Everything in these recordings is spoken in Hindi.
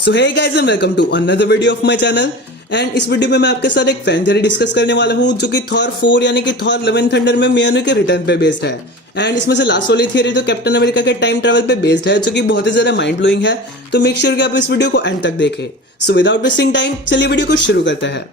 So hey guys and welcome to another video of my channel. And इस वीडियो में मैं आपके साथ एक फैन थ्योरी डिस्कस करने वाला हूं जो कि थॉर 4 यानी कि थॉर लव एंड थंडर में म्योल्निर के रिटर्न पे बेस्ड है। एंड इसमें से लास्ट वाली थियरी तो कैप्टन अमेरिका के टाइम ट्रैवल पे बेस्ड है जो कि बहुत ही ज्यादा माइंड ब्लोइंग है। तो मेक श्योर कि आप इस वीडियो को एंड तक देखें। सो विदाउट वेस्टिंग टाइम चलिए वीडियो को शुरू करते हैं।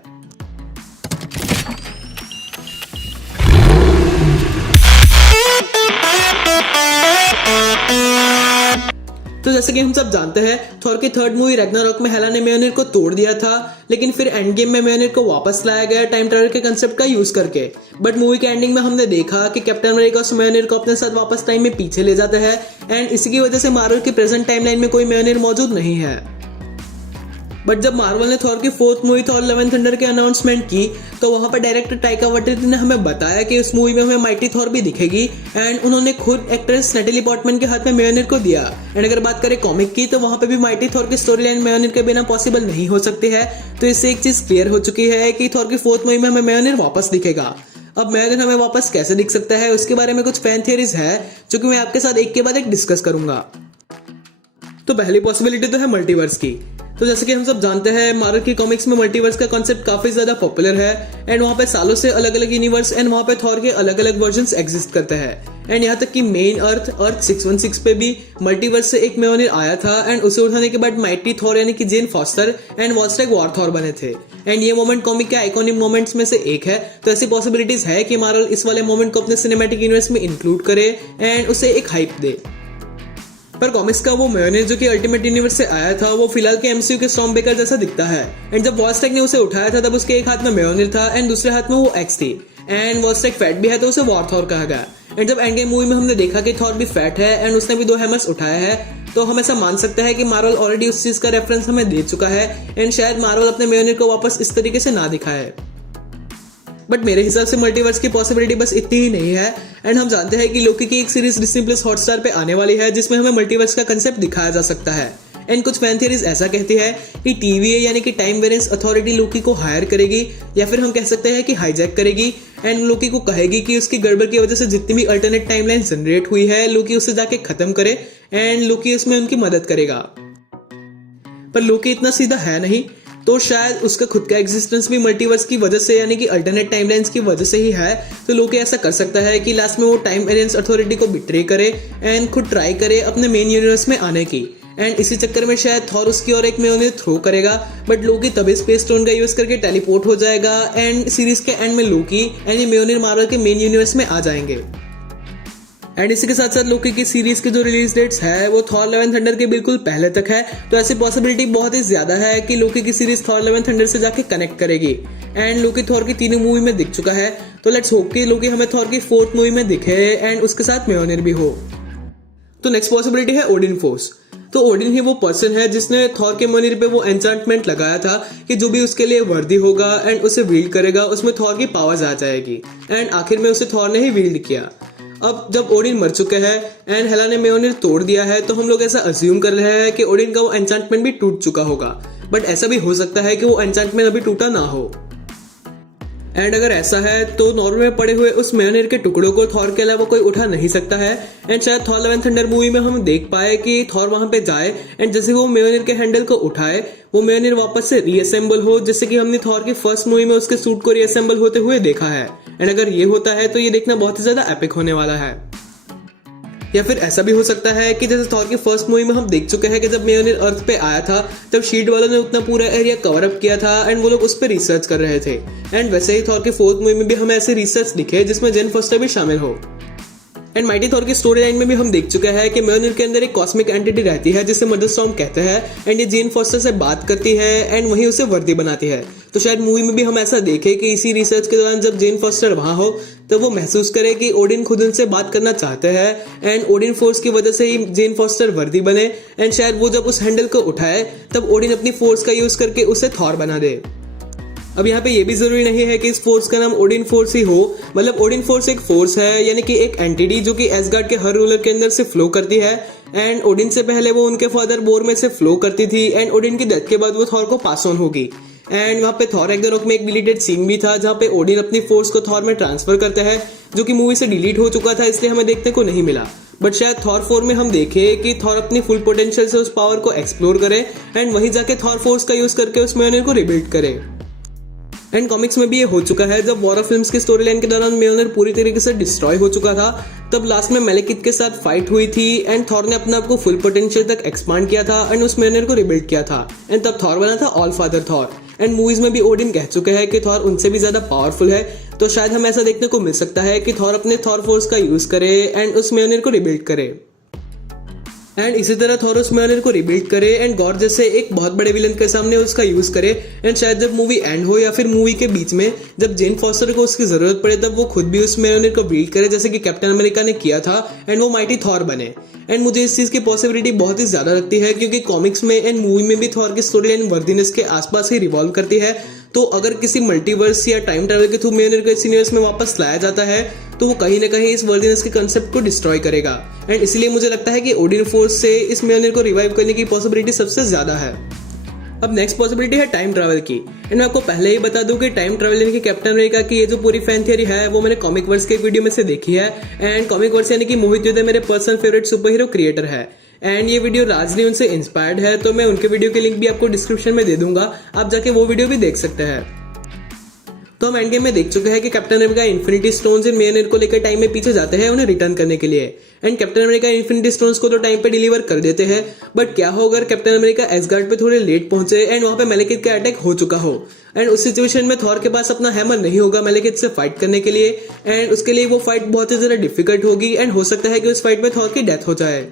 तो जैसे कि हम सब जानते हैं थॉर की थर्ड मूवी रैग्नारॉक में हेला ने म्योल्निर को तोड़ दिया था, लेकिन फिर एंड गेम में म्योल्निर को वापस लाया गया टाइम ट्रैवल के कंसेप्ट का यूज करके। बट मूवी के एंडिंग में हमने देखा कि कैप्टन अमेरिका उस म्योल्निर को अपने साथ वापस टाइम में पीछे ले जाते हैं। एंड इसी की वजह से मार्वल की प्रेजेंट टाइमलाइन में कोई म्योल्निर मौजूद नहीं है। बट जब मार्वल ने थॉर की fourth movie Thor love and thunder की अनाउंसमेंट की तो वहां पर डायरेक्टर टाइका वाइटिटी ने हमें बताया कि उस मूवी में हमें माइटी थॉर भी दिखेगी। एंड उन्होंने खुद एक्ट्रेस नैटली पोर्टमैन के हाथ में म्योल्निर को दिया। एंड अगर बात करें कॉमिक की तो वहां पे भी माइटी थॉर की स्टोरी लाइन म्योल्निर के बिना पॉसिबल नहीं हो सकती है। तो इससे एक चीज क्लियर हो चुकी है कि थॉर की फोर्थ मूवी में हमें म्योल्निर वापस दिखेगा। अब म्योल्निर हमें वापस कैसे दिख सकता है उसके बारे में कुछ फैन थियरीज है जो कि मैं आपके साथ एक के बाद एक डिस्कस करूंगा। तो पहली पॉसिबिलिटी तो है मल्टीवर्स की। तो जैसे कि हम सब जानते हैं मार्वल की कॉमिक्स में मल्टीवर्स का कॉन्सेप्ट काफी ज्यादा पॉपुलर है। एंड वहां पे सालों से अलग अलग यूनिवर्स एंड वहां पे थॉर के अलग अलग वर्जन्स एग्जिस्ट करते हैं। एंड यहाँ तक कि मेन अर्थ 616 पे भी मल्टीवर्स से एक म्योल्निर आया था। एंड उसे उठाने के बाद माइटी थॉर यानी कि Jane Foster and Volstagg war Thor बने थे। एंड ये मोमेंट कॉमिक के आइकॉनिक मोमेंट्स में से एक है। तो ऐसी पॉसिबिलिटीज है कि मार्वल इस वाले मोमेंट को अपने सिनेमैटिक यूनिवर्स में इंक्लूड करे एंड उसे एक हाइप दे। पर कॉमिक्स का वो म्योल्निर जो कि अल्टीमेट यूनिवर्स से आया था वो फिलहाल के एमसीयू के स्टॉर्मब्रेकर जैसा दिखता है। एंड जब वॉल्स्टैग ने उसे उठाया था तब उसके एक हाथ में म्योल्निर था एंड दूसरे हाथ में वो एक्स थी। एंड वॉल्स्टैग फैट भी है तो उसे वॉर थॉर कहा गया। एंड जब एंड गेम मूवी में हमने देखा कि थॉर भी फैट है एंड उसने भी 2 हैमर्स उठाया है तो हम ऐसा मान सकते हैं कि मार्वल ऑलरेडी उस चीज का रेफरेंस हमें दे चुका है। एंड शायद मार्वल अपने म्योल्निर को वापस इस तरीके से ना दिखाए। बट मेरे हिसाब से मल्टीवर्स की पॉसिबिलिटी बस इतनी ही नहीं है। एंड हम जानते हैं कि लोकी की एक सीरीज डिज्नी प्लस हॉटस्टार पे आने वाली है जिसमें हमें मल्टीवर्स का कंसेप्ट दिखाया जा सकता है। एंड कुछ फैन थियरीज ऐसा कहती है कि TVA यानी कि टाइम वेरिएंस अथॉरिटी लोकी को हायर करेगी या फिर हम कह सकते हैं कि हाईजैक करेगी। एंड लोकी को कहेगी कि उसकी गड़बड़ की वजह से जितनी भी अल्टरनेट टाइमलाइन जनरेट हुई है लोकी उसे जाके खत्म करे एंड लोकी उसमें उनकी मदद करेगा। पर लोकी इतना सीधा है नहीं, तो शायद उसका खुद का एग्जिस्टेंस भी मल्टीवर्स की वजह से यानी कि अल्टरनेट टाइमलाइंस की वजह से ही है। तो लोकी ऐसा कर सकता है कि लास्ट में वो टाइम वेरिएंस अथॉरिटी को बिट्रे करे एंड खुद ट्राई करे अपने मेन यूनिवर्स में आने की। एंड इसी चक्कर में शायद थॉर उसकी और एक म्योल्निर थ्रो करेगा। बट लोकी तभी स्पेस स्टोन का यूज करके टेलीपोर्ट हो जाएगा एंड सीरीज के एंड में लोकी एंड ये म्योल्निर मार्वल के मेन यूनिवर्स में आ जाएंगे। एंड इसी के साथ साथ लोकी की सीरीज के जो रिलीज डेट्स है वो थॉर लव एंड थंडर के बिल्कुल पहले तक है। तो ऐसी पॉसिबिलिटी बहुत ही ज्यादा है कि लोकी की series Thor love and thunder से जाके कनेक्ट करेगी। एंड लोकी थॉर की तीनों मूवी में दिख चुका है तो लेट्स होप कि लोकी हमें थॉर की फोर्थ मूवी में दिखे एंड उसके साथ म्योल्निर भी हो। तो नेक्स्ट पॉसिबिलिटी है ओडिन फोर्स। तो ओडिन ही वो पर्सन है जिसने थॉर के म्योल्निर पे वो एन्चांटमेंट लगाया था कि जो भी उसके लिए वर्दी होगा एंड उसे वील्ड करेगा उसमें थॉर की पावर्स आ जाएगी। एंड आखिर में उसे थॉर ने ही वील्ड किया। अब जब ओडिन मर चुके हैं एंड हेला ने म्योल्निर तोड़ दिया है तो हम लोग ऐसा अज्यूम कर रहे हैं कि ओडिन का वो एन्चांटमेंट भी टूट चुका होगा। बट ऐसा भी हो सकता है कि वो एन्चांटमेंट अभी टूटा ना हो। एंड अगर ऐसा है तो नॉर्वे में पड़े हुए उस म्योल्निर के टुकड़ों को थॉर के अलावा कोई उठा नहीं सकता है। एंड शायद Thor love and thunder movie में हम देख पाए कि थॉर वहां पे जाए एंड जैसे वो म्योल्निर के हैंडल को उठाए वो म्योल्निर वापस से रीअसेंबल हो, जैसे कि हमने थॉर के फर्स्ट मूवी में उसके सूट को रीअसेंबल होते हुए देखा है। एंड अगर ये होता है तो ये देखना बहुत ही ज्यादा एपिक होने वाला है। या फिर ऐसा भी हो सकता है कि जैसे थॉर की फर्स्ट मूवी में हम देख चुके हैं कि जब म्योल्निर अर्थ पे आया था तब शील्ड वालों ने उतना पूरा एरिया कवर अप किया था एंड वो लोग उस पर रिसर्च कर रहे थे। एंड वैसे ही थॉर की फोर्थ मूवी में भी हमें ऐसे रिसर्च दिखे जिसमें जेन फॉस्टर भी शामिल हो। एंड माइटी थॉर की स्टोरी लाइन में भी हम देख चुके हैं कि म्योल्निर के अंदर एक कॉस्मिक एंटिटी रहती है जिसे मदर स्टॉर्म कहते हैं। एंड ये जेन फॉस्टर से बात करती है एंड वहीं उसे वर्दी बनाती है। तो शायद मूवी में भी हम ऐसा देखें कि इसी रिसर्च के दौरान जब जेन फॉस्टर वहां हो तब वो महसूस करे कि ओडिन खुद उनसे बात करना चाहते हैं एंड ओडिन फोर्स की वजह से ही जेन फॉस्टर वर्दी बने। एंड शायद वो जब उस हैंडल को उठाए तब ओडिन अपनी फोर्स का यूज करके उसे थॉर बना दे। अब यहाँ पे ये भी जरूरी नहीं है कि इस फोर्स का नाम ओडिन फोर्स ही हो। मतलब ओडिन फोर्स एक फोर्स है यानी कि एक एंटिटी जो कि एसगार्ड के हर रूलर के अंदर से फ्लो करती है। एंड ओडिन से पहले वो उनके फादर बोर में से फ्लो करती थी एंड ओडिन की डेथ के बाद वो थॉर को पास ऑन होगी। एंड वहां पे थॉर रैग्नारॉक में एक डिलीटेड सीन भी था जहां पे ओडिन अपनी फोर्स को थॉर में ट्रांसफर करते हैं जो कि मूवी से डिलीट हो चुका था इसलिए हमें देखने को नहीं मिला। बट शायद थॉर 4 में हम देखें कि थॉर अपनी फुल पोटेंशियल से उस पावर को एक्सप्लोर करे एंड वहीं जाके थॉर फोर्स का यूज करके उस म्योनिर को रिबिल्ड करे। एंड कॉमिक्स में भी ये हो चुका है। जब वॉर ऑफ फिल्म्स की स्टोरी लाइन के दौरान म्योनिर पूरी तरीके से डिस्ट्रॉय हो चुका था, तब लास्ट में मेलेकिथ के साथ फाइट हुई थी एंड थॉर ने अपने आप को फुल पोटेंशियल तक एक्सपांड किया था एंड उस म्योनिर को रिबिल्ड किया था एंड तब थॉर बना था all father Thor. And movies में भी ओडिन कह चुके हैं कि थॉर उनसे भी ज्यादा पावरफुल है, तो शायद हमें ऐसा देखने को मिल सकता है कि थॉर अपने थॉर फोर्स का यूज करे एंड उस म्योनिर को रिबिल्ड करे। एंड इसी तरह थॉर उस म्योनिर को रिबिल्ड करे एंड गॉड जैसे एक बहुत बड़े विलन के सामने उसका यूज करे एंड शायद जब मूवी एंड हो या फिर मूवी के बीच में जब जेन फॉस्टर को उसकी जरूरत पड़े तब वो खुद भी उस म्योनिर को बिल्ड करे जैसे कि कैप्टन अमेरिका ने किया था एंड वो माइटी थॉर बने। एंड मुझे इस चीज की पॉसिबिलिटी बहुत ही ज्यादा लगती है क्योंकि कॉमिक्स में एंड मूवी में भी थॉर की स्टोरी लाइन वर्दीनेस के आसपास ही रिवॉल्व करती है। तो अगर किसी मल्टीवर्स या टाइम ट्रैवल के थ्रू म्योनिर को इस यूनिवर्स में वापस लाया जाता है तो वो कहीं ना कहीं इस वर्दीनेस के कंसेप्ट को डिस्ट्रॉय करेगा एंड इसलिए मुझे लगता है कि ओडिन फोर्स से इस म्योनिर को रिवाइव करने की पॉसिबिलिटी सबसे ज्यादा है। अब नेक्स्ट पॉसिबिलिटी है टाइम ट्रैवल की। एंड मैं आपको पहले ही बता दूं कि टाइम ट्रैवल यानी कि कैप्टन अमेरिका की ये जो पूरी फैन थियरी है वो मैंने कॉमिक वर्स के एक वीडियो में से देखी है। एंड कॉमिक वर्स यानी कि मोहित योद्धा मेरे personal favourite super hero creator है एंड ये वीडियो राजनी उनसे इंस्पायर्ड है, तो मैं उनके वीडियो के लिंक भी आपको डिस्क्रिप्शन में दे दूंगा, आप जाके वो वीडियो भी देख सकते हैं। तो हम एंड गेम में देख चुके हैं कि कैप्टन अमेरिका इन्फिनिटी स्टोन्स इन म्योनिर को लेकर टाइम में पीछे जाते हैं उन्हें रिटर्न करने के लिए and captain America infinity stones को तो टाइम पे डिलीवर कर देते हैं। बट क्या हो अगर कैप्टन अमेरिका एसगार्ड पे थोड़े लेट पहुंचे एंड वहां पे मेलेकिथ का अटैक हो चुका हो एंड उस सिचुएशन में थॉर के पास अपना हैमर नहीं होगा मेलेकिथ से फाइट करने के लिए एंड उसके लिए वो फाइट बहुत ही ज्यादा डिफिकल्ट होगी एंड हो सकता है कि उस फाइट में थॉर की डेथ हो जाए।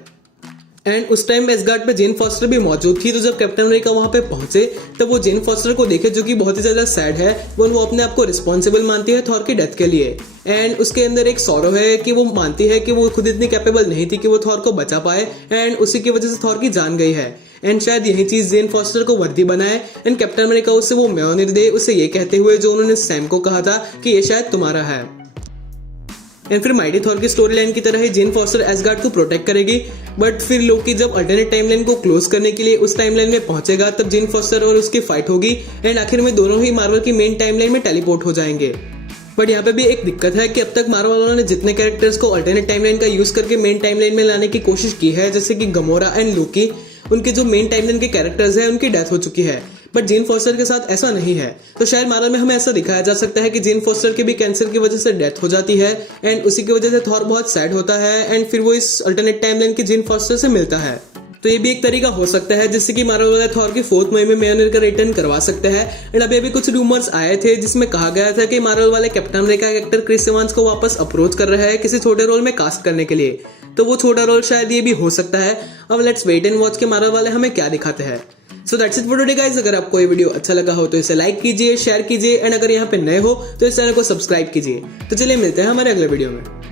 एंड उस टाइम एसगार्ड पे जेन फॉस्टर भी मौजूद थी, तो जब कैप्टन अमेरिका वहां पे पहुंचे तब वो जेन फॉस्टर को देखे जो कि बहुत ही ज्यादा सैड है। वो अपने आप को रिस्पॉन्सिबल मानती है थॉर की डेथ के लिए एंड उसके अंदर एक सॉरो है कि वो मानती है कि वो खुद इतनी कैपेबल नहीं थी कि वो थॉर को बचा पाए एंड उसी की वजह से थॉर की जान गई है। एंड शायद यही चीज जेन फॉस्टर को वर्दी बनाए एंड कैप्टन अमेरिका उससे वो म्योनिर दे, उसे ये कहते हुए जो उन्होंने सैम को कहा था कि ये शायद तुम्हारा है। एंड फिर माइटी थॉर की स्टोरी लाइन की तरह ही जेन फॉस्टर एसगार्ड को प्रोटेक्ट करेगी। बट फिर लोकी जब अल्टरनेट टाइमलाइन को क्लोज करने के लिए उस टाइमलाइन में पहुंचेगा तब जेन फॉस्टर और उसकी फाइट होगी एंड आखिर में दोनों ही मार्वल की मेन टाइमलाइन में टेलीपोर्ट हो जाएंगे। बट यहाँ पे भी एक दिक्कत है कि अब तक मार्वल वालों ने जितने कैरेक्टर्स को अल्टरनेट टाइमलाइन का यूज करके मेन टाइमलाइन में लाने की कोशिश की है जैसे कि गमोरा एंड लोकी, उनके जो मेन टाइमलाइन के कैरेक्टर्स हैं उनकी डेथ हो चुकी है। बट जेन फॉस्टर के साथ ऐसा नहीं है, तो शायद मार्वल में हमें ऐसा दिखाया जा सकता है कि जेन फॉस्टर की भी कैंसर की वजह से डेथ हो जाती है एंड उसी की वजह से थॉर बहुत सैड होता है एंड फिर वो इस अल्टरनेट टाइमलाइन के जेन फॉस्टर से मिलता है। तो ये भी एक तरीका हो सकता है जिससे कि मार्वल वाले थॉर की 4th मूवी में म्योनिर का रिटर्न करवा सकते हैं। एंड अभी कुछ रूमर्स आए थे जिसमें कहा गया था कि मार्वल वाले कैप्टन अमेरिका के एक्टर क्रिस एवंस को वापस अप्रोच कर रहे हैं किसी छोटे रोल में कास्ट करने के लिए, तो वो छोटा रोल शायद ये भी हो सकता है। अब लेट्स वेट एंड वॉच के मार्वल वाले हमें क्या दिखाते हैं। So that's it for today guys. अगर आपको ये वीडियो अच्छा लगा हो तो इसे लाइक कीजिए, शेयर कीजिए एंड अगर यहाँ पे नए हो तो इस चैनल को सब्सक्राइब कीजिए। तो चलिए मिलते हैं हमारे अगले वीडियो में।